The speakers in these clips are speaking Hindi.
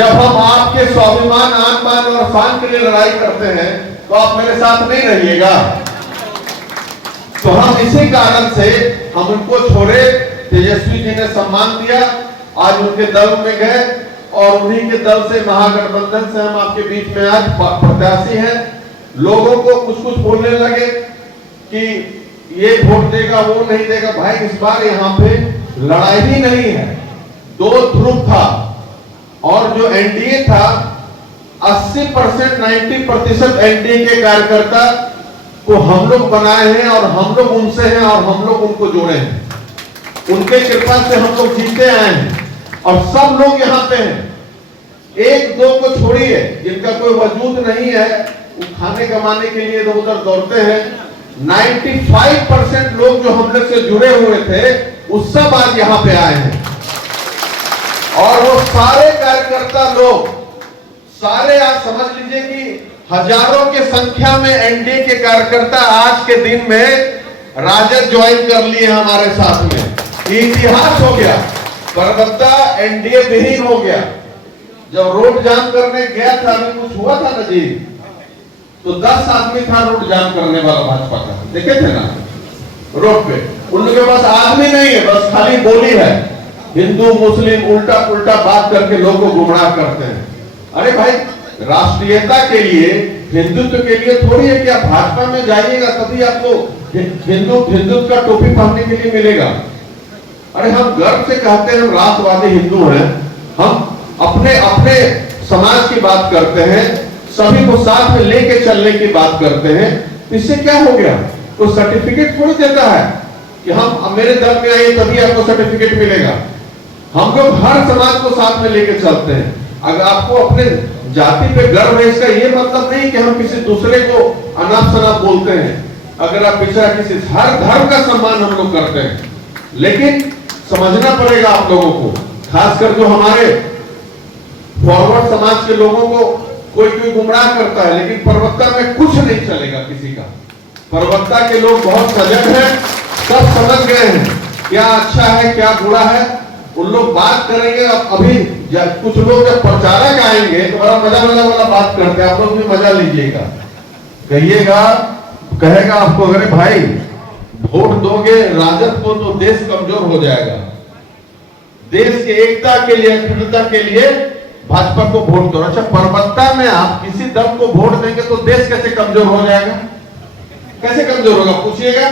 जब हम आपके स्वाभिमान, आन बान और शान के लिए लड़ाई करते हैं तो आप मेरे साथ नहीं रहिएगा। तो हम इसी कारण से हम उनको छोड़े। तेजस्वी जी ने सम्मान दिया, आज उनके दल में गए और उन्हीं के दल से, महागठबंधन से हम आपके बीच में आज प्रत्याशी हैं। लोगों को कुछ कुछ बोलने लगे कि ये वोट देगा, वो नहीं देगा। भाई इस बार यहाँ पे लड़ाई ही नहीं है, दो ध्रुव था और जो एनडीए था 80% 90% एनडीए के कार्यकर्ता को हम लोग बनाए हैं और हम लोग उनसे हैं और हम लोग उनको जोड़े हैं। उनके कृपा से हम लोग जीते आए हैं और सब लोग यहाँ पे हैं। एक दो को छोड़िए जिनका कोई वजूद नहीं है, वो खाने कमाने के लिए इधर उधर दौड़ते हैं। 95% लोग जो हम लोग से जुड़े हुए थे वो सब आज यहाँ पे आए हैं और वो सारे कार्यकर्ता लोग सारे आज समझ लीजिए कि हजारों के संख्या में एनडीए के कार्यकर्ता आज के दिन में राजद ज्वाइन कर लिए हमारे साथ में। इतिहास हो गया, परबत्ता एनडीए विहीन हो गया। जब रोड जाम करने गया था, अभी कुछ हुआ था ना जी, तो 10 आदमी था रोड जाम करने वाला भाजपा का, देखे थे ना रोड पे। उनके पास आदमी नहीं है, बस खाली बोली है। हिंदू मुस्लिम उल्टा पुल्टा बात करके लोगों को गुमराह करते हैं। अरे भाई, राष्ट्रीयता के लिए, हिंदुत्व के लिए थोड़ी है कि आप भाजपा में जाइएगा तभी आपको हिंदुत्व का टोपी पहनने के लिए मिलेगा। अरे हम गर्व से कहते हैं हम राष्ट्रवादी हिंदू हैं, हम अपने अपने समाज की बात करते हैं, सभी को साथ में लेके चलने की बात करते हैं। इससे क्या हो गया? तो सर्टिफिकेट थोड़ी देता है कि हम मेरे दल में आइए तभी आपको सर्टिफिकेट मिलेगा। हम लोग हर समाज को साथ में लेके चलते हैं। अगर आपको अपने जाति पे गर्व है, इसका ये मतलब नहीं कि हम किसी दूसरे को अनाप शनाप बोलते हैं। अगर आप पिछड़ा किसी, हर धर्म का सम्मान हम लोग करते हैं, लेकिन समझना पड़ेगा आप लोगों को, खासकर जो हमारे फॉरवर्ड समाज के लोगों को कोई गुमराह करता है। लेकिन परबत्ता में कुछ नहीं चलेगा किसी का। परबत्ता के लोग बहुत सजग हैं, सब समझ गए हैं क्या अच्छा है क्या बुरा है। उन लोग बात करेंगे। अभी कुछ लोग जब प्रचारक आएंगे तो बड़ा मजा वाला बात करते हैं, आप लोग भी मजा लीजिएगा, कहिएगा, कहेगा आपको, अरे भाई वोट दोगे राजद को तो देश कमजोर हो जाएगा। देश की एकता के लिए, अखंडता के लिए भाजपा को वोट दो। अच्छा, परबत्ता में आप किसी दल को वोट देंगे तो देश कैसे कमजोर हो जाएगा? कैसे कमजोर होगा पूछिएगा?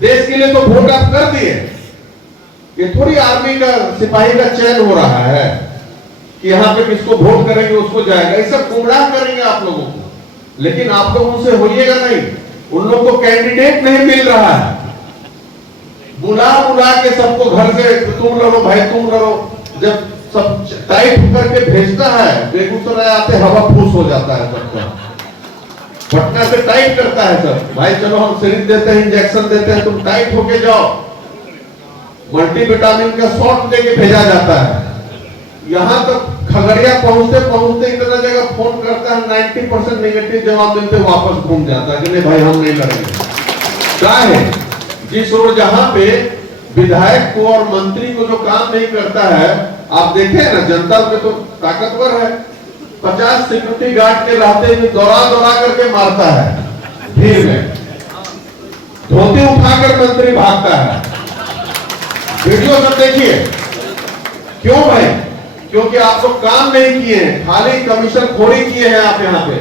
देश के लिए तो वोट आप कर दिए। ये थोड़ी आर्मी का सिपाही का चयन हो रहा है कि यहाँ पे किसको वोट करेंगे उसको जाएगा। ये सब गुमराह करेंगे आप लोगों को, लेकिन आप लोग उनसे होइएगा नहीं। उन लोगों को कैंडिडेट नहीं मिल रहा है, बुला बुला के सबको घर से तुम लड़ो भाई तुम लड़ो। जब सब टाइट करके भेजता है, बेगूसराय आते हवा फूस हो जाता है सबका। पटना से टाइट करता है सब, भाई चलो हम सिरिंज देते हैं, इंजेक्शन देते हैं, तुम टाइट होके जाओ। मल्टीविटामिन का शॉट देके भेजा जाता है। यहाँ तक खगड़िया पहुंचते पहुंचते इतना जगह फोन करता है, 90% नेगेटिव जवाब मिलते, वापस घूम जाता है कि नहीं भाई हम नहीं लड़ेंगे। क्या है, जिस और जहां पे विधायक को और मंत्री को जो काम नहीं करता है, आप देखें ना, जनता पे तो ताकतवर है। 50 सिक्योरिटी गार्ड के रहते हुए दौड़ा दौड़ा करके मारता है भीड़ में, धोती उठाकर मंत्री भागता है। वीडियो सब देखिए। क्यों भाई? क्योंकि आप लोग काम नहीं किए हैं, खाली कमीशन खोरी किए हैं आप यहाँ पे।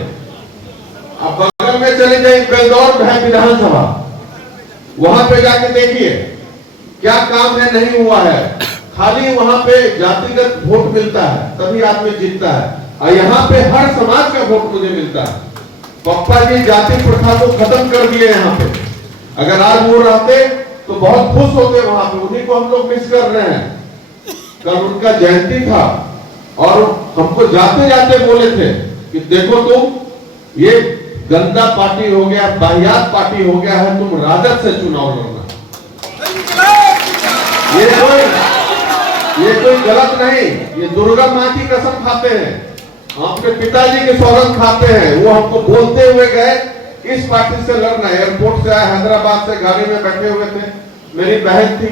आप बगल में चले जाइए, बेलदौर है विधानसभा, वहां पे जाके देखिए क्या काम है, नहीं हुआ है। खाली वहां पे जातिगत वोट मिलता है तभी आदमी जीतता है, और यहाँ पे हर समाज का वोट मुझे मिलता है। पप्पा जी जाति प्रथा को खत्म कर दिए यहाँ पे। अगर आज वो रहते तो बहुत खुश होते वहां पे, उन्हीं को हम लोग मिस कर रहे हैं। कल उनका जयंती था और हमको जाते जाते बोले थे कि देखो तुम ये गंदा पार्टी हो गया, बाहियात पार्टी हो गया है, तुम राजद से चुनाव लड़ना। ये कोई गलत नहीं, ये दुर्गा माँ की कसम खाते हैं, अपने पिताजी के सौगंध खाते हैं। वो हमको बोलते हुए गए इस पार्टी से लड़ना। एयरपोर्ट से आए, हैदराबाद से गाड़ी में बैठे हुए थे, मेरी बहन थी।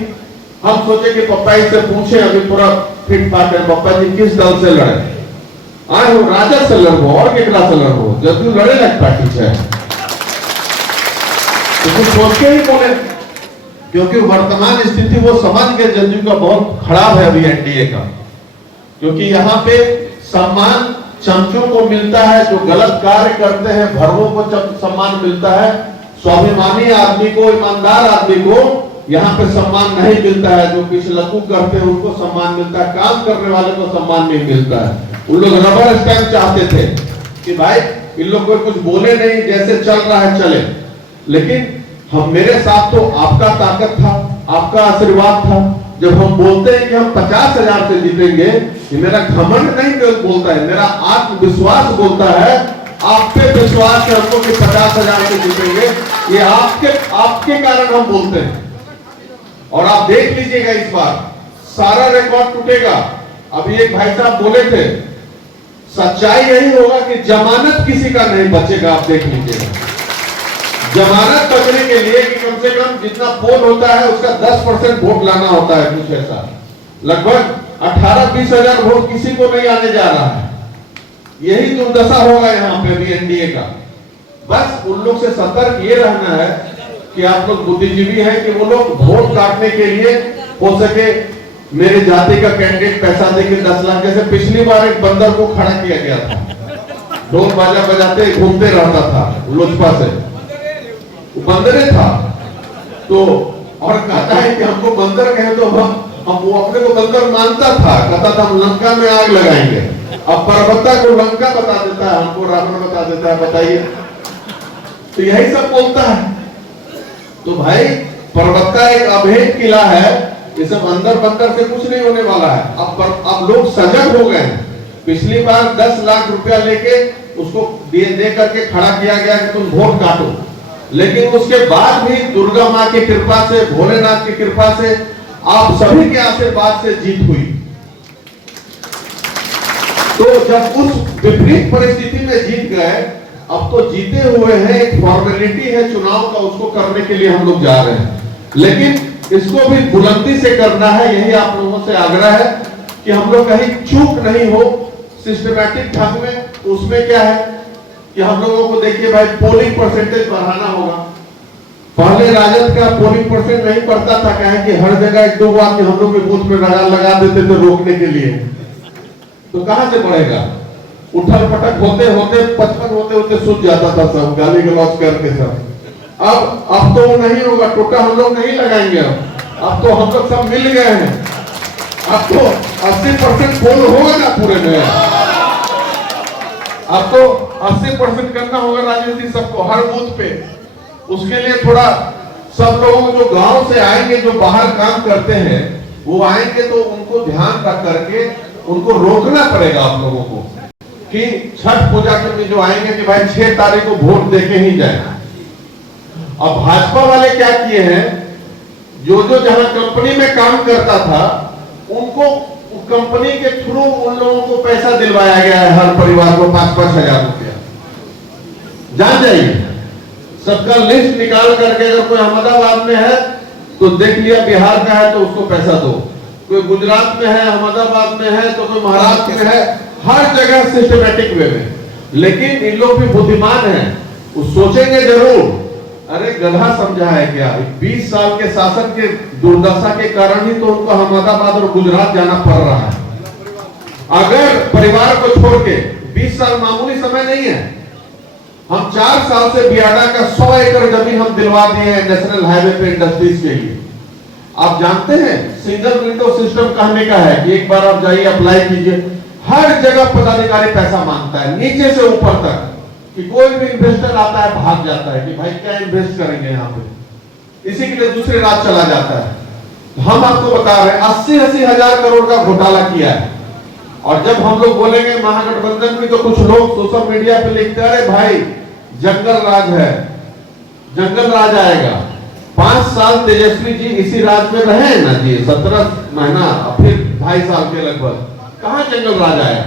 हम सोचे कि पप्पा जी से पूछे, अभी पूरा फिट फाट है, पप्पा जी किस दल से लड़े? आए हो राजद से लड़ो और केकरा से लड़ो, जदयू लड़े लग पार्टी है तो कुछ सोच के ही बोले, क्योंकि वर्तमान स्थिति वो समझ के जदयू का बहुत खराब है अभी एनडीए का, क्योंकि यहाँ पे सम्मान चमचों को मिलता है, जो गलत कार्य करते हैं भरवों को सम्मान मिलता है, स्वाभिमानी आदमी को, ईमानदार आदमी को यहाँ पे सम्मान नहीं मिलता है, जो पिछलकू करते हैं उनको सम्मान मिलता है, काम करने वाले को सम्मान नहीं मिलता है। उन लोग रबर स्टैंप चाहते थे कि भाई इन लोग को कुछ बोले नहीं, जैसे चल रहा है चले, लेकिन हम मेरे साथ तो आपका ताकत था, आपका आशीर्वाद था। जब हम बोलते हैं कि हम 50,000 से जीतेंगे, ये मेरा घमंड नहीं बोलता है, मेरा आत्मविश्वास बोलता है, आप पे विश्वास है हमको कि 50,000 से जीतेंगे, ये आपके कारण हम बोलते हैं। और आप देख लीजिएगा इस बार सारा रिकॉर्ड टूटेगा। अभी एक भाई साहब बोले थे, सच्चाई यही होगा कि जमानत किसी का नहीं बचेगा। आप देख लीजिएगा, जमानत बचने के लिए कि कम से कम जितना पोल होता है उसका 10% वोट लाना होता है, कुछ ऐसा लगभग 18-20 हजार वोट किसी को नहीं आने जा रहा है। यही दुर्दशा होगा यहाँ पे भी एनडीए का। बस उन लोग से सतर्क ये रहना है कि आप लोग बुद्धिजीवी हैं कि वो लोग वोट काटने के लिए हो सके मेरे जाति का कैंडिडेट पैसा देके 10 लाख, जैसे पिछली बार एक बंदर को खड़ा किया गया था, ढोल बाजा बजाते घूमते रहता था लोजपा से, वो बंदरे था तो, और कहता है कि हमको बंदर कहे तो हम वो अपने को बंदर मानता था, कहता था हम लंका में आग लगाएंगे। अब पर्वता को लंका बता देता है, हमको रावण बता देता है, बताइए। तो यही सब बोलता है। तो भाई पर्वता एक अभेद किला है, ये सब अंदर बंदर से कुछ नहीं होने वाला है। अब लोग सजग हो गए हैं। पिछली बार 10 लाख रुपया लेके उसको दे करके खड़ा किया गया कि तुम वोट काटो, लेकिन उसके बाद भी दुर्गा माँ की कृपा से, भोलेनाथ की कृपा से, आप सभी के आशीर्वाद से जीत हुई। तो जब उस विपरीत परिस्थिति में जीत गए, अब तो जीते हुए हैं, एक फॉर्मेलिटी है चुनाव का, उसको करने के लिए हम लोग जा रहे हैं, लेकिन इसको भी बुलंदी से करना है। यही आप लोगों से आग्रह है कि हम लोग कहीं चूक नहीं हो सिस्टमैटिक ढंग में। उसमें क्या है कि हम लोगों को देखिए भाई पोलिंग परसेंटेज बढ़ाना होगा। पहले राजद का पोलिंग परसेंट नहीं बढ़ता था, क्या है कि हर जगह 1-2 आदमी हम लोग के बूथ में लगा देते थे रोकने के लिए, तो कहां से बढ़ेगा? उठल पटक होते होते 55 होते सूझ जाता था सब, गाली गलौज करके सब। अब तो वो नहीं होगा, टोटा हम लोग नहीं लगाएंगे। अब तो हम लोग सब मिल गए हैं, अब तो 80% पोल होगा ना पूरे में। अब तो 80% करना होगा राजनीति सबको हर बूथ पे। उसके लिए थोड़ा सब लोगों जो गांव से आएंगे, जो बाहर काम करते हैं, वो आएंगे तो उनको ध्यान रख करके उनको रोकना पड़ेगा आप लोगों को कि छठ पूजा के जो आएंगे कि भाई 6 तारीख को वोट देके ही जाए। अब भाजपा वाले क्या किए हैं, जो जहां कंपनी में काम करता था उनको कंपनी के थ्रू उन लोगों को पैसा दिलवाया गया है, हर परिवार को 5-5 हजार रुपया। जान जाइए, सबका लिस्ट निकाल करके, अगर कोई अहमदाबाद में है तो देख लिया, बिहार का है तो उसको पैसा दो, कोई गुजरात में है, अहमदाबाद में है तो कोई महाराष्ट्र में है, हर जगह सिस्टमैटिक वे में। लेकिन इन लोग भी बुद्धिमान हैं, वो सोचेंगे जरूर, अरे गधा समझा है क्या, 20 साल के शासन के दुर्दशा के कारण ही तो उनको अहमदाबाद और गुजरात जाना पड़ रहा है। अगर परिवार को छोड़ के 20 साल मामूली समय नहीं है। हम 4 साल से बियाडा का 100 एकड़ जमीन हम दिलवा दिए हैं नेशनल हाईवे पे इंडस्ट्रीज के लिए। आप जानते हैं सिंगल विंडो सिस्टम कहने का है कि एक बार आप जाइए अप्लाई कीजिए, हर जगह पदाधिकारी पैसा मांगता है नीचे से ऊपर तक, कि कोई भी इन्वेस्टर आता है भाग जाता है कि भाई क्या इन्वेस्ट करेंगे यहाँ पे, इसी के लिए दूसरे राज्य चला जाता है। हम आपको बता रहे हैं 80-80 हजार करोड़ का घोटाला किया है। और जब हम लोग बोलेंगे महागठबंधन की, तो कुछ लोग सोशल मीडिया पे लिखते हैं अरे भाई जंगल राज है, जंगल राज आएगा। 5 साल तेजस्वी जी इसी राज में रहे ना जी, 17 महीना, फिर 2.5 साल के लगभग, कहां जंगल राज आया?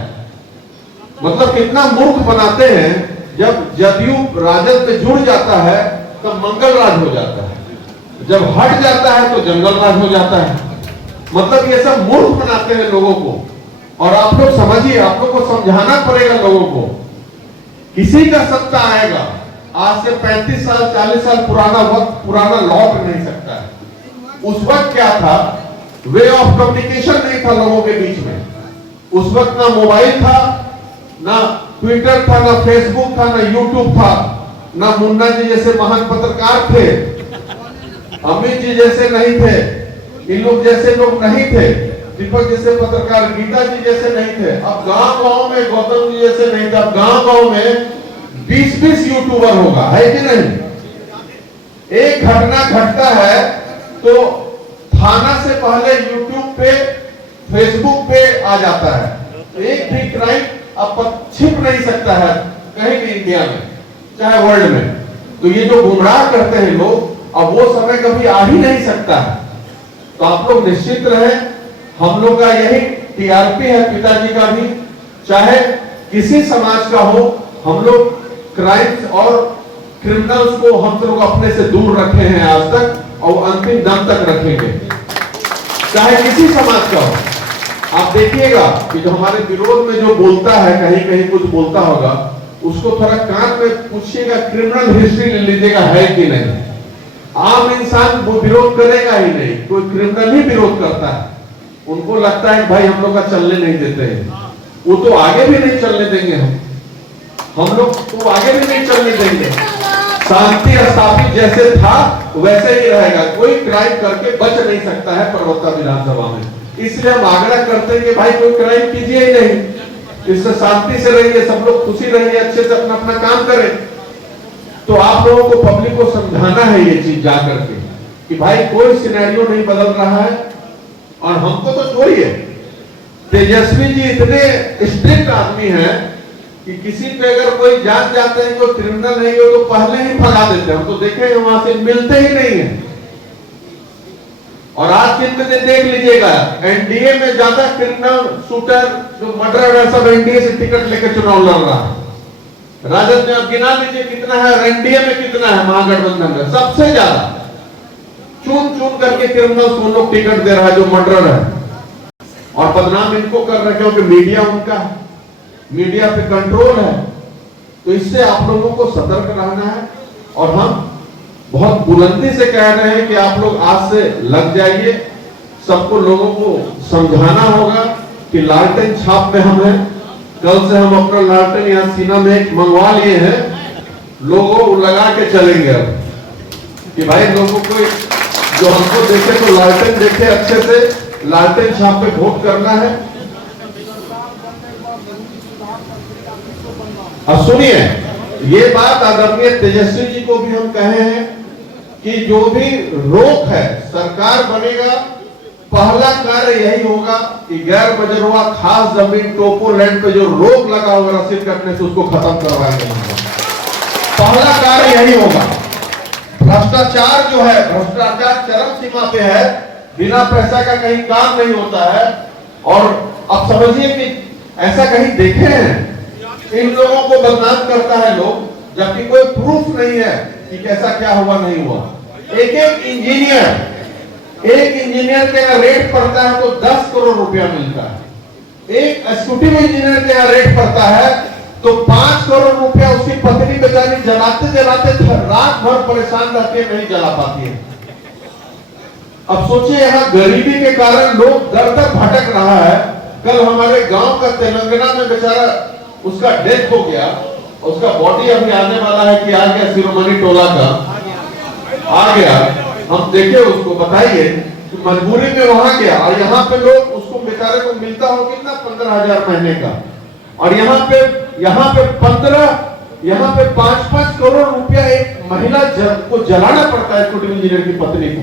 मतलब कितना मूर्ख बनाते हैं। जब जदयू राजद पे जुड़ जाता है तो मंगल राज हो जाता है, जब हट जाता है तो जंगल राज हो जाता है। मतलब ये सब मूर्ख बनाते हैं लोगों को और आप लोग समझिए, आप लोग को समझाना पड़ेगा लोगों को। किसी का सत्ता आएगा, आज से 35 साल 40 साल पुराना वक्त पुराना लौट नहीं सकता है। उस वक्त क्या था, वे ऑफ कम्युनिकेशन नहीं था लोगों के बीच में। उस वक्त ना मोबाइल था, ना ट्विटर था, ना फेसबुक था, ना यूट्यूब था, ना मुन्ना जी जैसे महान पत्रकार थे, अमित जी जैसे नहीं थे, इन लोग जैसे लोग नहीं थे, दीपक जैसे पत्रकार, गीता जी जैसे नहीं थे। अब गांव गांव में गौतम जी जैसे नहीं थे, अब गांव गांव में 20-20 यूट्यूबर होगा, है कि नहीं। एक घटना घटता है तो थाना से पहले यूट्यूब पे फेसबुक पे आ जाता है। एक भी क्राइम अब छिप नहीं सकता है कहीं भी इंडिया में, चाहे वर्ल्ड में। तो ये जो गुमराह करते हैं लोग, अब वो समय कभी आ ही नहीं सकता है। तो आप लोग निश्चित रहे, हम लोग का यही टीआरपी है, पिताजी का भी, चाहे किसी समाज का हो, हम लोग क्राइम्स और क्रिमिनल्स को हम लोग अपने से दूर रखे हैं आज तक और अंतिम दम तक रखेंगे, चाहे किसी समाज का हो। आप देखिएगा कि जो हमारे विरोध में जो बोलता है, कहीं कहीं कुछ बोलता होगा, उसको थोड़ा कान में पूछिएगा, क्रिमिनल हिस्ट्री ले लीजिएगा है कि नहीं। आम इंसान वो विरोध करेगा ही नहीं, कोई क्रिमिनल ही विरोध करता है। उनको लगता है भाई हम लोग का चलने नहीं देते हैं, वो तो आगे भी नहीं चलने देंगे, हम लोग तो आगे भी नहीं चलने देंगे। शांति स्थापित जैसे था वैसे ही रहेगा, कोई क्राइम करके बच नहीं सकता है परबत्ता विधानसभा में। इसलिए हम आग्रह करते हैं कि भाई कोई क्राइम कीजिए ही नहीं, इससे शांति से रहिए, सब लोग खुशी रहिए, अच्छे से अपना अपना काम करें। तो आप लोगों को, पब्लिक को समझाना है ये चीज जाकर के कि भाई कोई सिनेरियो नहीं बदल रहा है। और हमको तो छोड़िए, तेजस्वी जी इतने स्ट्रिक्ट आदमी हैं कि किसी पे अगर कोई जान जाते हैं कोई क्रिमिनल नहीं हो तो पहले ही भगा देते हैं। हम तो देखे वहां से मिलते ही नहीं है। और आज दिन में देख लीजिएगा, एनडीए में ज्यादा क्रिमिनल शूटर जो मर्डर है सब एनडीए से टिकट लेकर चुनाव लड़ रहा है। राजद में अब गिना लीजिए कितना है, एनडीए में कितना है, महागठबंधन में सबसे ज्यादा चुन चुन करके क्रिमिनल्स को लोग टिकट दे रहा है जो मर्डर है। और बदनाम इनको कर रहे हैं क्योंकि मीडिया उनका है, मीडिया पे कंट्रोल है। तो इससे आप लोगों को सतर्क रहना है। और हम बहुत बुलंदी से कह रहे हैं कि आप लोग आज से लग जाइए, सबको लोगों को समझाना होगा कि लालटेन छाप में हम हैं। कल से हम अपना लालटेन यहाँ सीना में एक मंगवा लिए हैं, लोगों को लगा के चलेंगे अब कि भाई लोगों को जो हमको देखे तो लालटेन देखे, अच्छे से लालटेन छाप पे वोट करना है। अब सुनिए, ये बात आदरणीय तेजस्वी जी को भी हम कहे हैं कि जो भी रोक है, सरकार बनेगा पहला कार्य यही होगा कि गैर बजरुआ खास जमीन टोपो लैंड पे जो रोक लगा होगा रसीद कटने से उसको खत्म करवाएंगे। पहला कार्य यही होगा। भ्रष्टाचार जो है, भ्रष्टाचार चरम सीमा पे है, बिना पैसा का कहीं काम नहीं होता है। और अब समझिए कि ऐसा कहीं देखे हैं, इन लोगों को बदनाम करता है लोग, जबकि कोई प्रूफ नहीं है कि कैसा क्या हुआ नहीं हुआ। एक इंजीनियर के यहाँ रेट पड़ता है तो 10 करोड़ रुपया मिलता है। एक एग्जीक्यूटिव इंजीनियर के यहाँ रेट पड़ता है तो 5 करोड़ रुपया उसकी पत्नी बेचारी जलाते जलाते रात भर परेशान रहती है, नहीं जला पाती है। अब सोचिए, यहाँ गरीबी के कारण लोग दर दर भटक रहा है। कल हमारे गांव का तेलंगाना में बेचारा उसका डेथ हो गया, उसका बॉडी अभी आने वाला है कि आ गया, शिरोमणि टोला का आ गया। हम देखे उसको, बताइए मजबूरी में वहां गया और यहाँ पे लोग उसको बेचारे को मिलता हो कितना 15,000 महीने का, और यहाँ पे 5-5 करोड़ रुपया एक महिला को जलाना पड़ता है, एग्जीक्यूटिव इंजीनियर की पत्नी को।